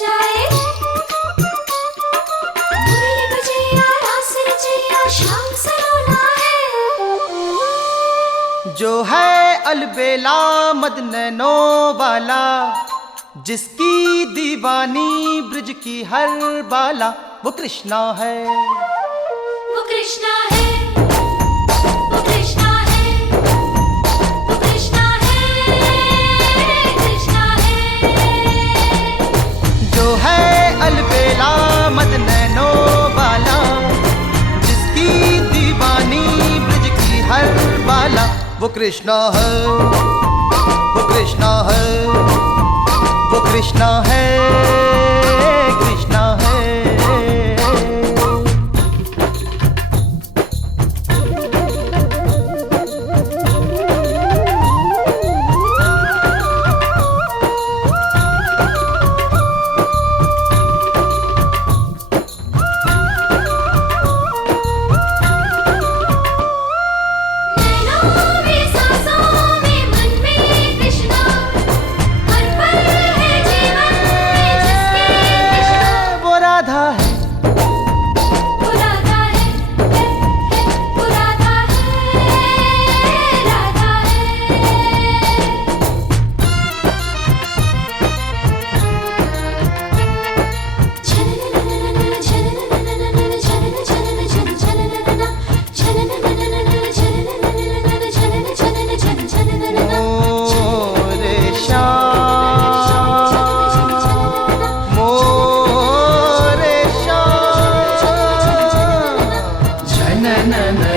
जाए, मुरली बजे या रास रचे या शाम सलोना है। जो है अलबेला मदनैनो वाला, जिसकी दीवानी ब्रिज की हर बाला, वो कृष्णा है, वो कृष्णा है, वो कृष्णा है, वो कृष्णा है, कृष्णा है। जो है अलबेला मदनैनो वाला, जिसकी दीवानी ब्रिज की हर बाला, वो कृष्णा है, वो कृष्णा है, वो कृष्णा है, कृष्णा है।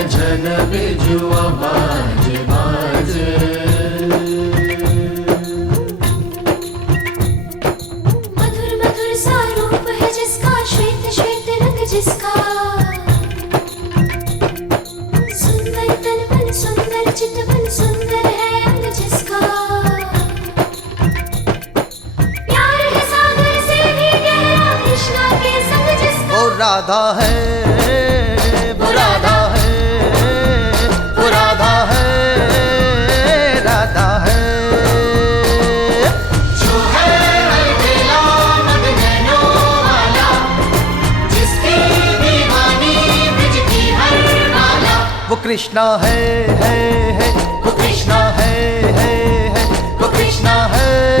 झन बिजुआ बाज बाज, मधुर मधुर सा रूप है जिसका, श्वेत श्वेत रंग जिसका, सुंदर तन मन सुंदर चितवन सुंदर है अंग जिसका, प्यार है सागर से भी गहरा कृष्णा के संग जिसका, वो राधा है, वो राधा है, वो राधा है, राधा है। जो है अलबेला मदनैनो वाला, जिसकी दीवानी ब्रिज की हर बाला, वो कृष्णा है, वो कृष्णा है, वो कृष्णा है।